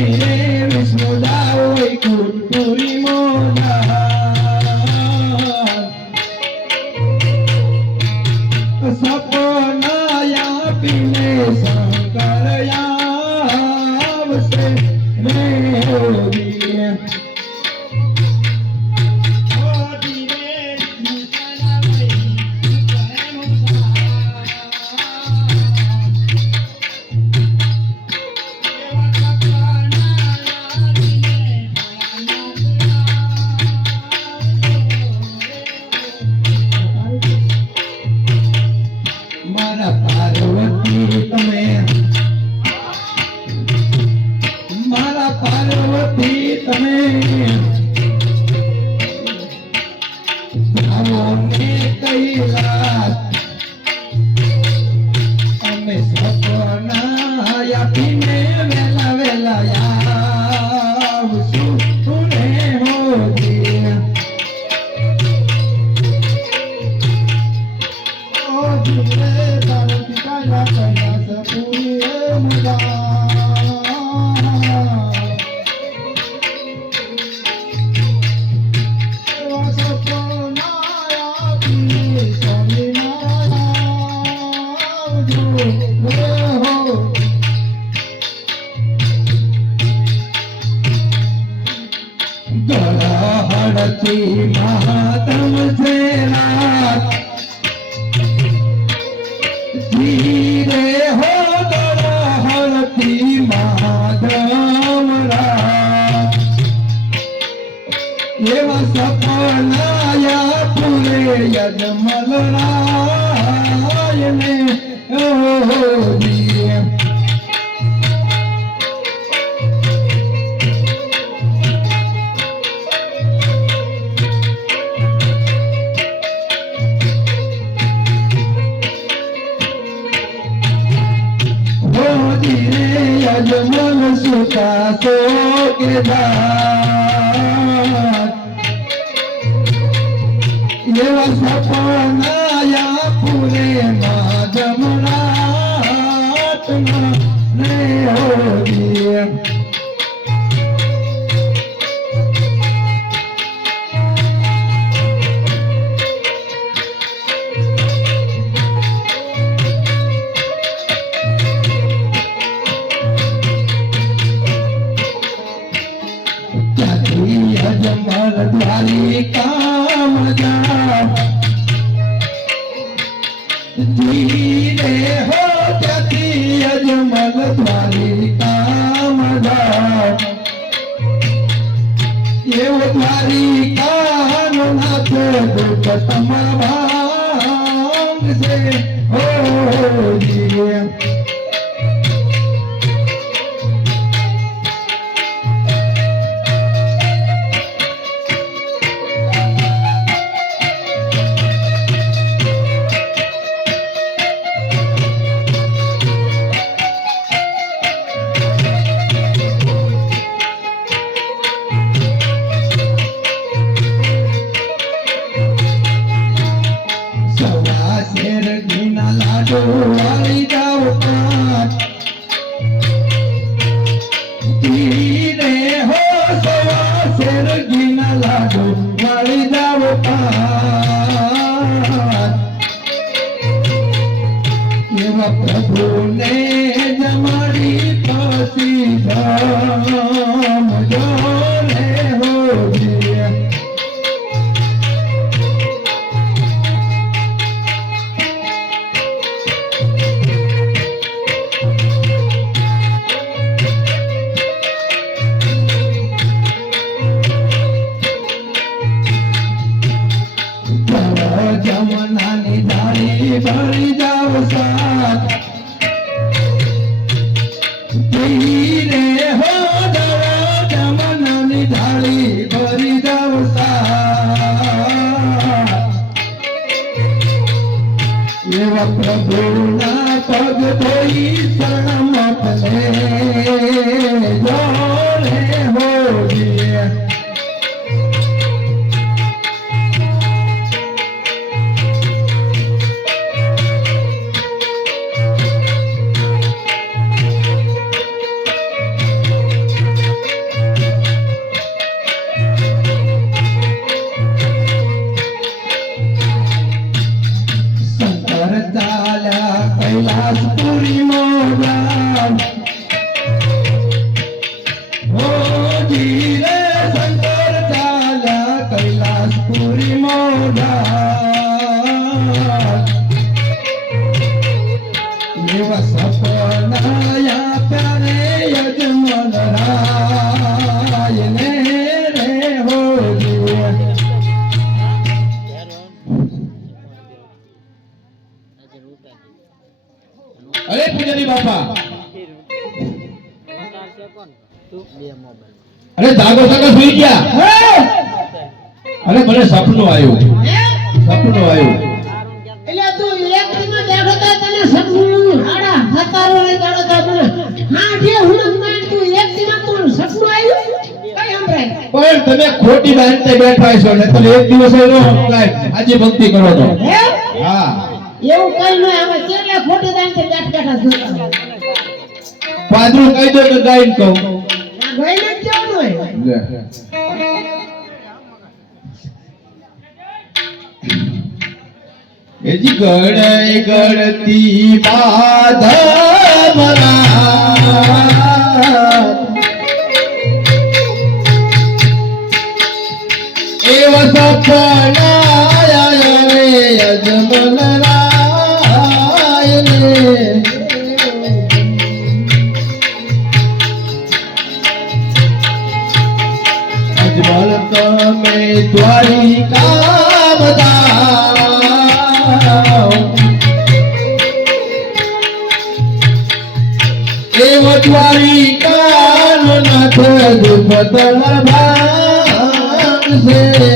Yeah. એવા સપનાયા પૂરે યદ મલરાય ને ઓહો દિયે યજમલ સુતા તો કેદા એવા સપનાયા પૂરે માં જમણા રે હોવી तुमारी कान न त हो કરી જાઓ ધીરે હો સવા શેર ઘીના લાડો કરી જાઓ એવા પ્રભુને જમાડી પછી Everybody અરે જાગો જાગો સુઈ ગયા? અરે મને સપનું આવ્યું. સપનું આવ્યું. એટલે તું ઇલેક્ટ્રિકમાં બેઠો તો તને સપનું હાડા હતારો લઈ જાડો તો તને હા જે હું માન તું ઇલેક્ટ્રિકમાં તું સપનું આવ્યું? કઈ સંભળાય? પણ તમે ખોટી બાંધતે બેઠા છો ને તમે એક દિવસ એનો આજે ભક્તિ કરો તો. હા. એવું કઈ ન આવે કેટલા ખોટી દાન બેઠ બેઠા જોતા પાદરું કહી દો તો ગાઈને કહું. द्या याची गड गडती बाधा मला દ્વારિકા બધા એવ દ્વારિકા નાથ દુપતલ ભાગશે સવા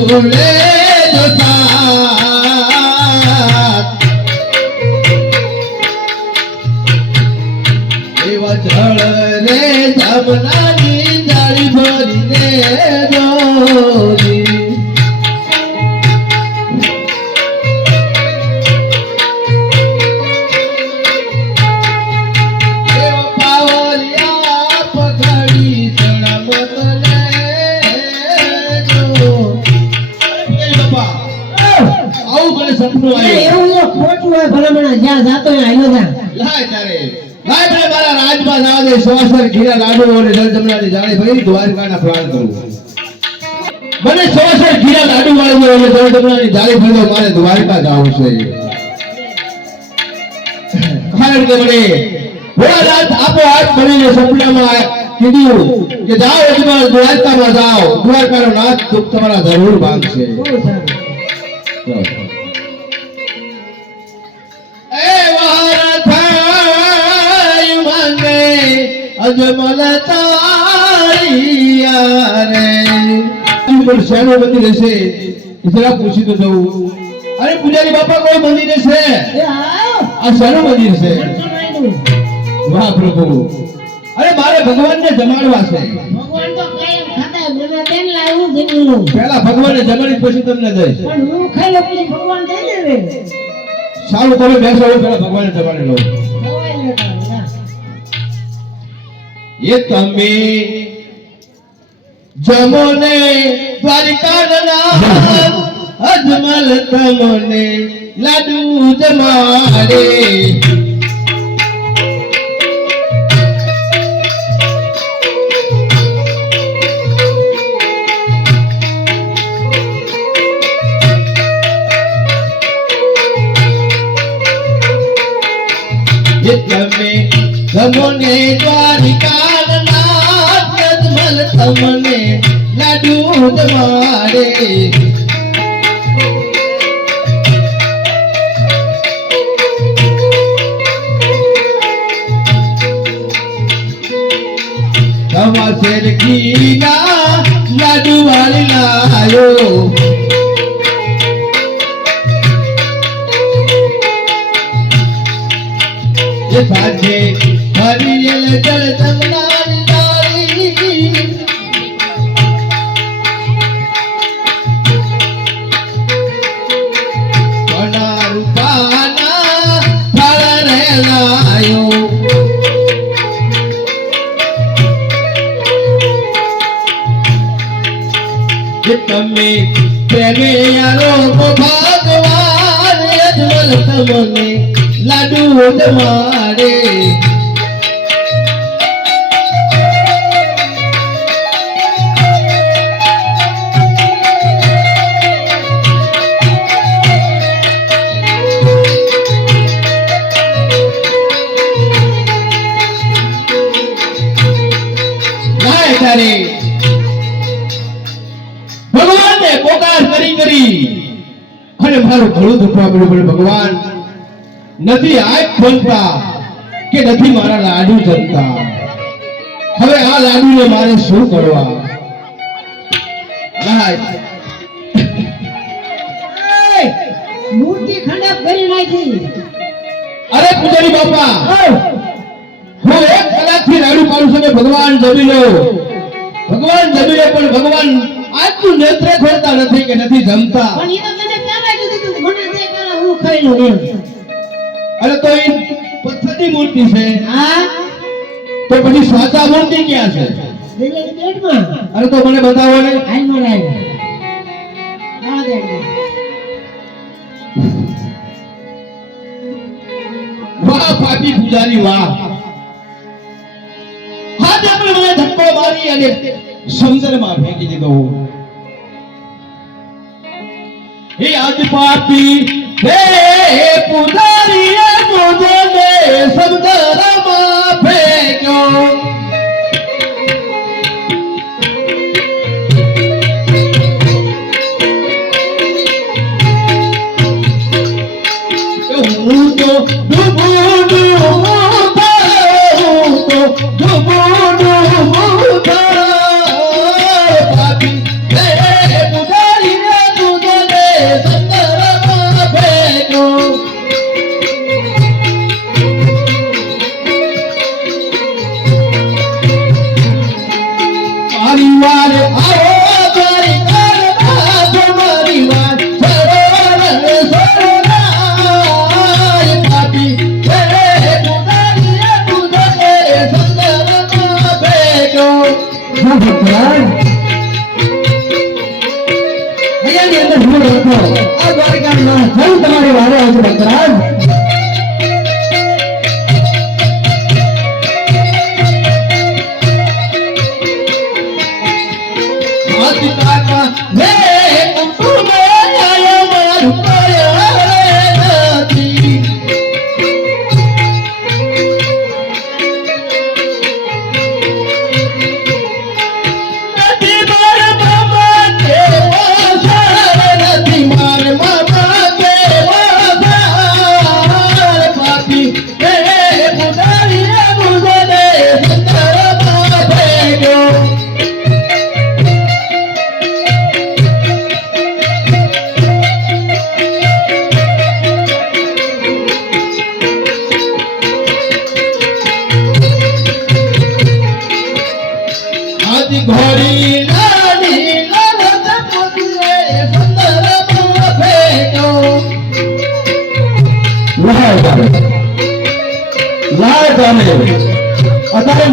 ઘીના લાય ભાઈ મારા રાજમાં ઘીરા લાડુ અને જલજમણાની જાણી ભરી દ્વારકાના પ્લાન કરું મને શ્વાસર ઘીરા લાડુ વાળી અને જાળી ભાઈ મારે દ્વારકા જવું છે. કારણ કે મને ભોળાનાથ આપો હાથ મળીને સપનામાં કીધું કે જાઓ યજમાન દ્વારકામાં જાઓ. દ્વારકાનો નાથ તમારા જરૂર ભાગશે બહુ અજમલ તારિયા રે ઉપર શેનો મંદિર હશે? એ જરા પૂછી તો જવું અરે પૂજારી બાપા કોઈ મંદિર હશે? એ આ શેનું બની રહેશે વાહ પ્રભુ અરે મારે ભગવાનને જમાડવા છે. ભગવાન તો કાયમ ખાતા મને તેન લાવ્યું જમી પહેલા ભગવાનને જમાડી પછી તમને દઈશ. પણ હું ખાઈ પછી ભગવાન દઈ દેવે. સારું તમે બેસો પહેલા ભગવાનને જમાડી ના. એ તમે જમોને દ્વારિકાના અજમલ તમને લાડુ જમાડે. તમે જમોને અજમલ તમને લાડુ જમાડે નવા શેર ઘીના લાડુ વાળી લાયો. સાંજે હરિયલ જળ જમનાની તમને લાડુ તમારે ભગવાનને પોકાર કરી કરી અને મારું ઘણું દુખવા મળ્યું ભગવાન નથી આંખ ખોલતા કે નથી મારા લાડુ જમતા? હવે આ લાડુને મારે શું કરવા? મૂર્તિ ખંડેપ કરી નાખી. અરે પૂજારી બાપા હું એક કલાકથી લાડુ પાડું છું કે ભગવાન જમી લો ભગવાન જમી લે પણ ભગવાન આજનું નેત્ર ખોલતા નથી કે નથી જમતા. પણ એ તો મને પહેલા કીધું મને તે પહેલા હું ખાઈ લઉં. અરે તો એ પથ્થરની મૂર્તિ છે. હા? તો પછી સાચા મૂર્તિ ક્યાં છે? અરે તો મને બતાવો ને. દે વાહ પાપી પૂજારી વાહ. હાથ આપણે મને ધક્કો મારી અને સમંદરમાં ફેંકી દીધો હે. આજ પાપી पुजारी तुंहिंजो सुतर मां भे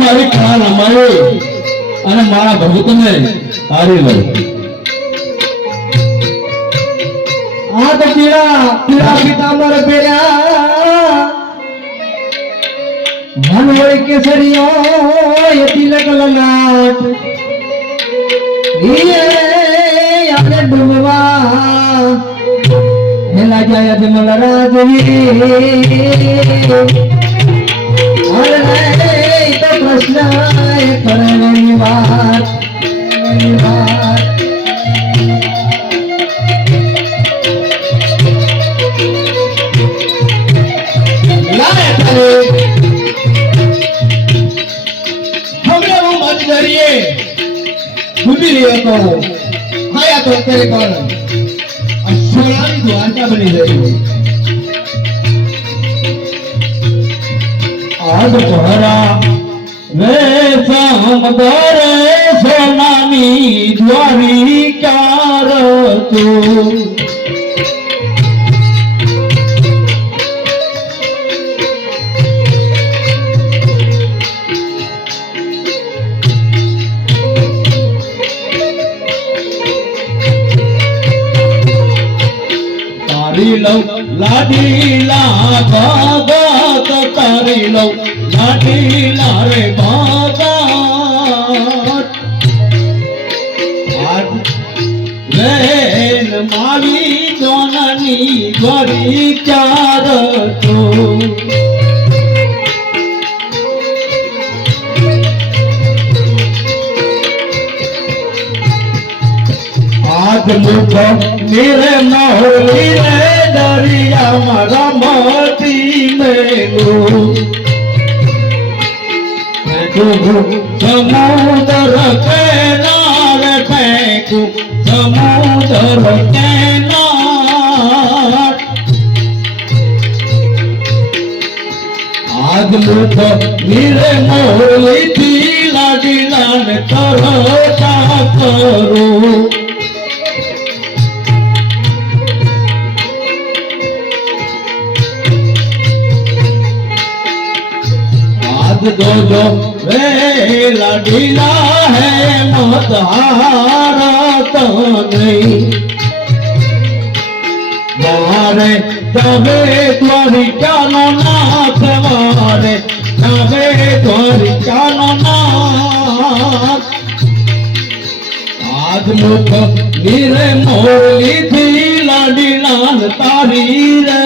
મારી ખાન અમારી. અને મારા ભગતને હારી લઉં આ તો પીળા પીળા પીતાંબર પહેર્યા. મન હોય કેસરીઓ, એ તિલક લલાટ ઈએ, આપણે ડૂબવા. હેલા જાય મલ રાજવી. અરે તો એ કરવાની વાત વાત ડૂબી રહ્યો હતો હાયા તો અત્યારે કોણ વેસામદાર સોનાની દ્વારી ક્યાર તું કરી લઉં લાડી કરી લઉં રે ભગત વેન મારી જોનની ગરી ચાર તો. આજ મુખ નિરે મહોલી રે દરિયામાં રમતી મેલું. સમુદર કેનાર ફેંકું સમુદર કેનાર આગમુખ નિરે મોલીથી લાગી લાન કરો કરો. આગ દો વેલા ઢીલા હે મધારા તો નહીં મારે જવે દ્વારિકાનો નાથ મારે જવે દ્વારિકાનો નાથ આજ મુખ નીરે લાડી નાથ તારી રે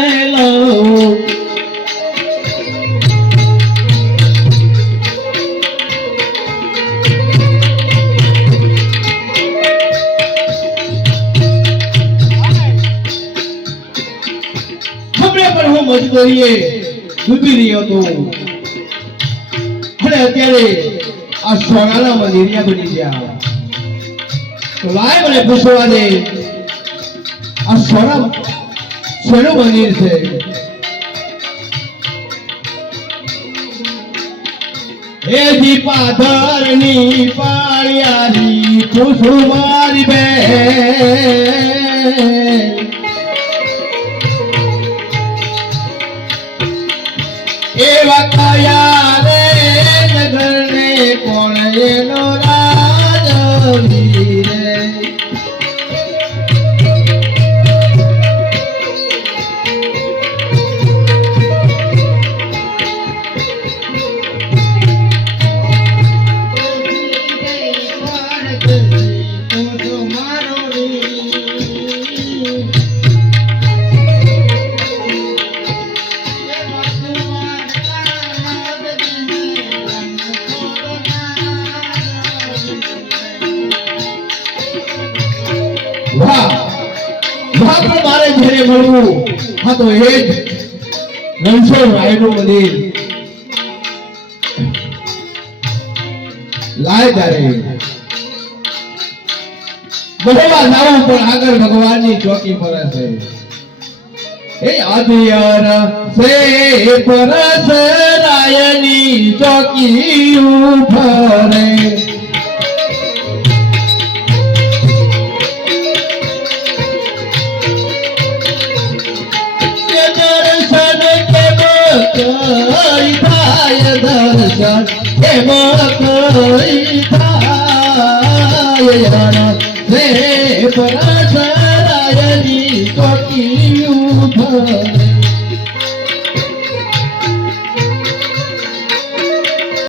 હું ડૂબી રહ્યો હતો. અને અત્યારે આ સોનાના મંદિરિયા બની ગયા. તો લાય મને આ સોના શેનું મંદિર છે? હે દીપાધરની પાળિયારી પૂછું મારી બેન? એવા કયા રે નગરને કોણ એનો તો એ જ રણછોડ રાયનું મંદિર લાય તારે બહુવા લાવું પણ આગળ ભગવાનની ચોકી છે એ અધિયર સે પરસ રાયની ચોકી ઉભરે કઈ થાય દર્શન કે કઈ થાય રે પરસરાયની ચોકી ઉભરે